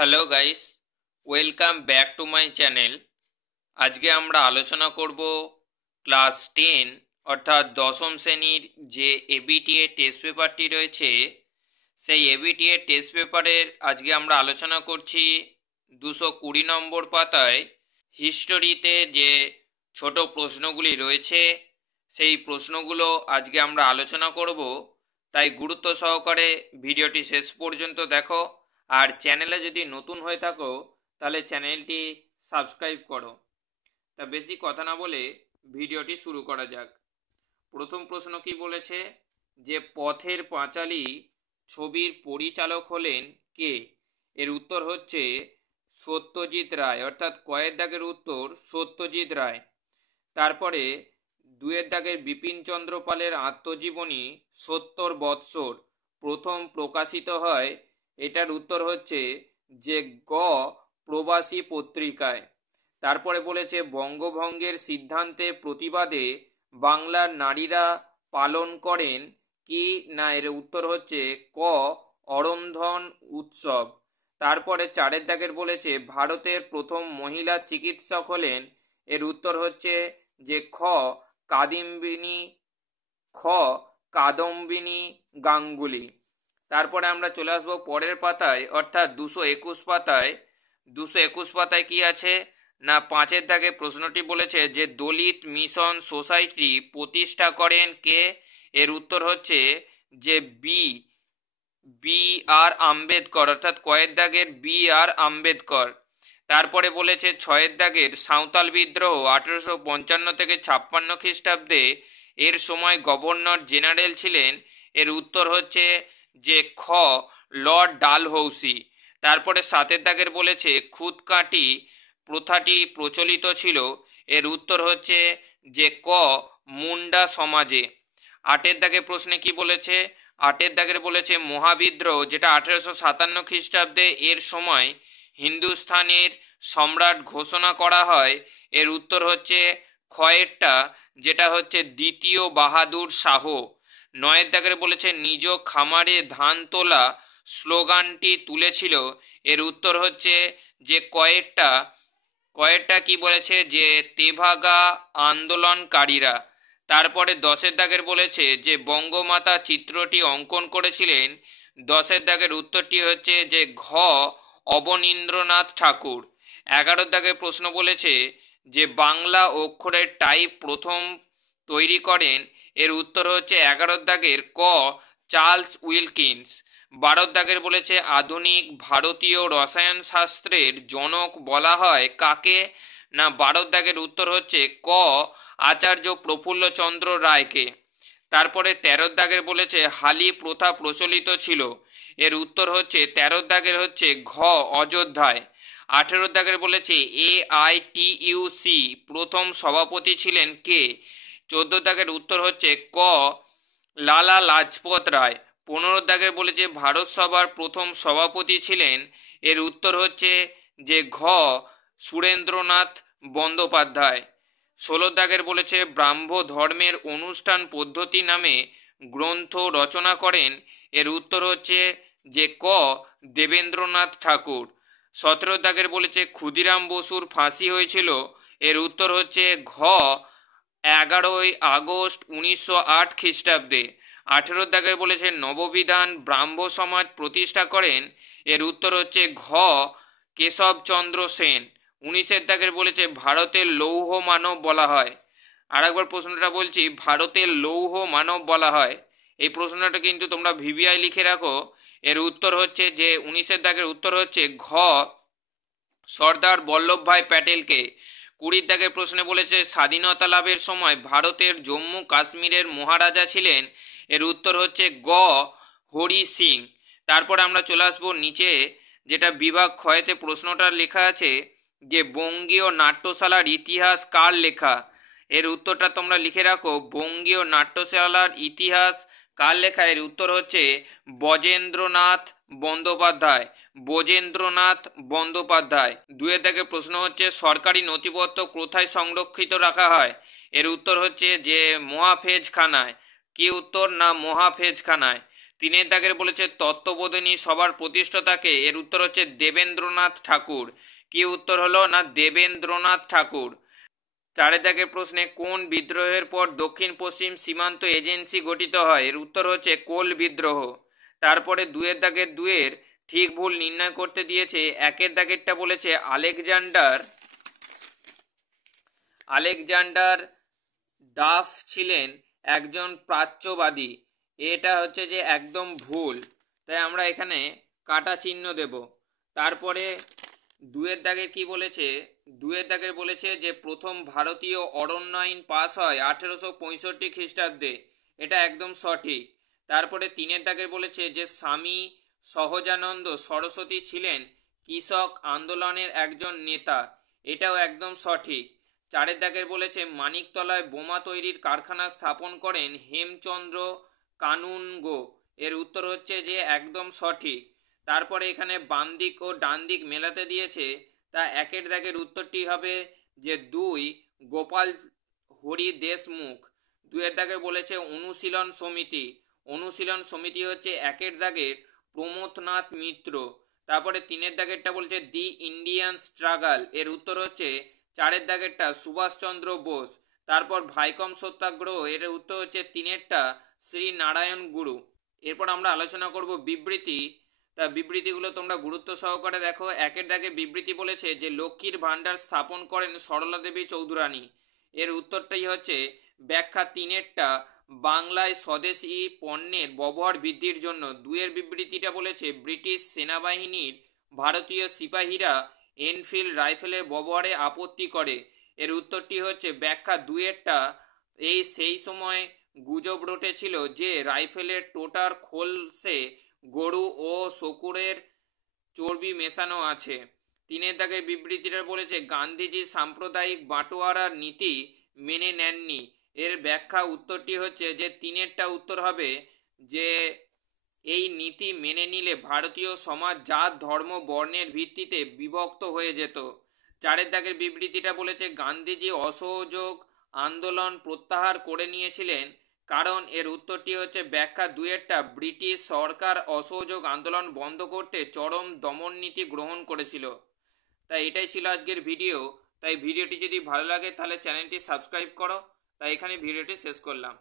Hello guys, welcome back to my channel. আজকে আমরা আলোচনা করব ক্লাস 10 অর্থাৎ দশম শ্রেণীর যে এবিটিএ টেস্ট পেপারটি রয়েছে সেই এবিটিএ টেস্ট পেপারের আজকে আমরা আলোচনা করছি 220 নম্বর পাতায় হিস্টোরিতে যে ছোট প্রশ্নগুলি রয়েছে সেই প্রশ্নগুলো আজকে আমরা আলোচনা করব। তাই গুরুত্ব সহকারে ভিডিওটি শেষ পর্যন্ত দেখো, আর চ্যানেলে যদি নতুন হয়ে থাকো তাহলে চ্যানেলটি সাবস্ক্রাইব করো। তা বেশি কথা না বলে ভিডিওটি শুরু করা যাক। প্রথম প্রশ্ন কি বলেছে, যে পথের পাঁচালী ছবির পরিচালক হলেন কে? এর উত্তর হচ্ছে সত্যজিৎ রায়, অর্থাৎ কয়ের দাগের উত্তর সত্যজিৎ রায়। তারপরে দুয়ের দাগের বিপিনচন্দ্র পালের আত্মজীবনী 70 বৎসর প্রথম প্রকাশিত হয়, এটার উত্তর হচ্ছে যে গ প্রবাসী পত্রিকায়। তারপরে বলেছে বঙ্গভঙ্গের সিদ্ধান্তে প্রতিবাদে বাংলার নারীরা পালন করেন কি না, এর উত্তর হচ্ছে ক অরন্ধন উৎসব। তারপরে চারের দাগের বলেছে ভারতের প্রথম মহিলা চিকিৎসক হলেন, এর উত্তর হচ্ছে যে খ কাদম্বিনী গাঙ্গুলি। তারপরে আমরা চলে আসবো পরের পাতায়, অর্থাৎ 221 পাতায়। 221 পাতায় কি আছে না, পাঁচের দাগে প্রশ্নটি বলেছে যে দলিত মিশন সোসাইটি প্রতিষ্ঠা করেন কে? এর উত্তর হচ্ছে যে বি আর আম্বেদকর, অর্থাৎ কয়ের দাগের বি আর আম্বেদকর। তারপরে বলেছে ছয়ের দাগের সাঁওতাল বিদ্রোহ 1855 থেকে 56 খ্রিস্টাব্দে এর সময় গভর্নর জেনারেল ছিলেন, এর উত্তর হচ্ছে যে খ লর্ড ডালহৌসি। তারপরে সাতের দাগের বলেছে খুদকাঠি প্রথাটি প্রচলিত ছিল, এর উত্তর হচ্ছে যে ক মুন্ডা সমাজে। আটের দাগের প্রশ্নে কি বলেছে, আটের দাগের বলেছে মহাবিদ্রোহ যেটা 1857 খ্রিস্টাব্দে এর সময় হিন্দুস্তানের সম্রাট ঘোষণা করা হয়, এর উত্তর হচ্ছে খয়েরটা যেটা হচ্ছে দ্বিতীয় বাহাদুর শাহ। নয়ের দাগের বলেছে নিজ খামারে ধান তোলা স্লোগানটি তুলেছিল, এর উত্তর হচ্ছে যে কয়েরটা কি বলেছে যে তেভাগা আন্দোলনকারীরা। তারপরে দশের দাগের বলেছে যে বঙ্গমাতা চিত্রটি অঙ্কন করেছিলেন, দশের দাগের উত্তরটি হচ্ছে যে ঘ অবনীন্দ্রনাথ ঠাকুর। 11 দাগের প্রশ্ন বলেছে যে বাংলা অক্ষরের টাইপ প্রথম তৈরি করেন, এর উত্তর হচ্ছে 11 দাগের ক চার্লস উইলকিন্স। 12 দাগের বলেছে আধুনিক ভারতীয় রসায়ন শাস্ত্রের জনক বলা হয় কাকে? না, 12 দাগের উত্তর হচ্ছে ক আচার্য প্রফুল্লচন্দ্র রায়কে। তারপরে 13 দাগের বলেছে হালি প্রথা প্রচলিত ছিল, এর উত্তর হচ্ছে 13 দাগের হচ্ছে ঘ অযোধ্যায়। 18 দাগের বলেছে AITUC প্রথম সভাপতি ছিলেন কে? 14 দাগের উত্তর হচ্ছে ক লালা লাজপত রায়। 15 দাগের বলেছে ভারত সভার প্রথম সভাপতি ছিলেন, এর উত্তর হচ্ছে যে ঘ সুরেন্দ্রনাথ বন্দ্যোপাধ্যায়। 16 দাগের বলেছে ব্রাহ্ম ধর্মের অনুষ্ঠান পদ্ধতি নামে গ্রন্থ রচনা করেন, এর উত্তর হচ্ছে যে ক দেবেন্দ্রনাথ ঠাকুর। 17 দাগের বলেছে ক্ষুদিরাম বসুর ফাঁসি হয়েছিল, এর উত্তর হচ্ছে ঘ 11 আগস্ট 1908 খ্রিস্টাব্দে। 18 দাগের বলেছে নববিধান ব্রাহ্ম সমাজ প্রতিষ্ঠা করেন, এর উত্তর হচ্ছে ঘ কেশবচন্দ্র সেন। 19 দাগের বলেছে ভারতের লৌহ মানব বলা হয়। আর একবার প্রশ্নটা বলছি, ভারতের লৌহ মানব বলা হয়, এই প্রশ্নটা কিন্তু তোমরা ভিভিআই লিখে রাখো। এর উত্তর হচ্ছে যে 19 দাগের উত্তর হচ্ছে ঘ সর্দার বল্লভভাই প্যাটেলকে। 20 দাগের প্রশ্নে বলেছে স্বাধীনতা লাভের সময় ভারতের জম্মু কাশ্মীরের মহারাজা ছিলেন, এর উত্তর হচ্ছে গ হরি সিং। তারপর আমরা চলে আসবো নিচে, যেটা বিভাগ ক্ষয়তে প্রশ্নটা লেখা আছে যে বঙ্গীয় নাট্যশালার ইতিহাস কার লেখা? এর উত্তরটা তোমরা লিখে রাখো, বঙ্গীয় নাট্যশালার ইতিহাস কার লেখা? এর উত্তর হচ্ছে বজেন্দ্রনাথ বন্দ্যোপাধ্যায়। বজেন্দ্রনাথ বন্দ্যোপাধ্যায়। 2 দাগে প্রশ্ন হচ্ছে সরকারি নথিপত্র কোথায় সংরক্ষিত রাখা হয়? এর উত্তর হচ্ছে যে মহাফেজখানায়। কি উত্তর? না মহাফেজখানায়। তিনের দাগের বলেছে তত্ত্ববোধিনী সভার প্রতিষ্ঠাতাকে, এর উত্তর হচ্ছে দেবেন্দ্রনাথ ঠাকুর। কি উত্তর হলো না দেবেন্দ্রনাথ ঠাকুর। চারের দাগের প্রশ্নে কোন বিদ্রোহের পর দক্ষিণ পশ্চিম সীমান্ত এজেন্সি গঠিত হয়, এর উত্তর হচ্ছে কোল বিদ্রোহ। তারপরে দুয়ের দাগের দুয়ের ঠিক ভুল নির্ণয় করতে দিয়েছে। একের দাগেরটা বলেছে আলেকজান্ডার ডাফ ছিলেন একজন প্রাচ্যবাদী, এটা হচ্ছে যে একদম ভুল, তাই আমরা এখানে কাটা চিহ্ন দেব। তারপরে দুয়ের দাগে কি বলেছে, দুয়ের দাগের বলেছে যে প্রথম ভারতীয় অরণ্য আইন পাস হয় 1865 খ্রিস্টাব্দে, এটা একদম সঠিক। তারপরে তিনের দাগের বলেছে যে স্বামী সহজানন্দ সরস্বতী ছিলেন কৃষক আন্দোলনের একজন নেতা, এটাও একদম সঠিক। চারের দাগের বলেছে মানিকতলায় বোমা তৈরির কারখানা স্থাপন করেন হেমচন্দ্র কানুনগো, এর উত্তর হচ্ছে যে একদম সঠিক। তারপরে এখানে বাম দিক ও ডান দিক মেলাতে দিয়েছে, তা একের দাগের উত্তরটি হবে যে 2 গোপাল হরি দেশমুখ। দুয়ের দাগে বলেছে অনুশীলন সমিতি, অনুশীলন সমিতি হচ্ছে একের দাগের প্রমথনাথ মিত্র। তারপরে তিনের দাগেরটা বলছে দি ইন্ডিয়ান স্ট্রাগল, এর উত্তর হচ্ছে চারের দাগেরটা সুভাষচন্দ্র বোস। তারপর ভাইকম সত্যাগ্রহ, এর উত্তর হচ্ছে তিনেরটা শ্রী নারায়ণ গুরু। এরপর আমরা আলোচনা করব বিবৃতি। তা বিবৃতিগুলো তোমরা গুরুত্ব সহকারে দেখো। একের দাগে বিবৃতি বলেছে যে লক্ষ্মীর ভাণ্ডার স্থাপন করেন সরলা দেবী চৌধুরানী, এর উত্তরটাই হচ্ছে ব্যাখ্যা তিনেরটা বাংলায় স্বদেশী পণ্যের ব্যবহার বৃদ্ধির জন্য। দুয়ের বিবৃতিটা বলেছে ব্রিটিশ সেনাবাহিনীর ভারতীয় সিপাহীরা এনফিল্ড রাইফেলের ব্যবহারে আপত্তি করে, এর উত্তরটি হচ্ছে ব্যাখ্যা দুয়েরটা সেই সময় গুজব রটেছিল যে রাইফেলের টোটার খোলসে গরু ও শকুরের চর্বি মেশানো আছে। তিনের দাগে বিবৃতিটা বলেছে গান্ধীজি সাম্প্রদায়িক বাটোয়ারার নীতি মেনে নেননি, এর ব্যাখ্যা উত্তরটি হচ্ছে যে তিনেরটা উত্তর হবে যে এই নীতি মেনে নিলে ভারতীয় সমাজ জাত ধর্ম বর্ণের ভিত্তিতে বিভক্ত হয়ে যেত। চারের দাগের বিবৃতিটা বলেছে গান্ধীজি অসহযোগ আন্দোলন প্রত্যাহার করে নিয়েছিলেন কারণ, এর উত্তরটি হচ্ছে ব্যাখ্যা দুয়েরটা ব্রিটিশ সরকার অসহযোগ আন্দোলন বন্ধ করতে চরম দমন নীতি গ্রহণ করেছিল। তাই এটাই ছিল আজকের ভিডিও। তাই ভিডিওটি যদি ভালো লাগে তাহলে চ্যানেলটি সাবস্ক্রাইব করো। তাই এখানে ভিডিওটি শেষ করলাম।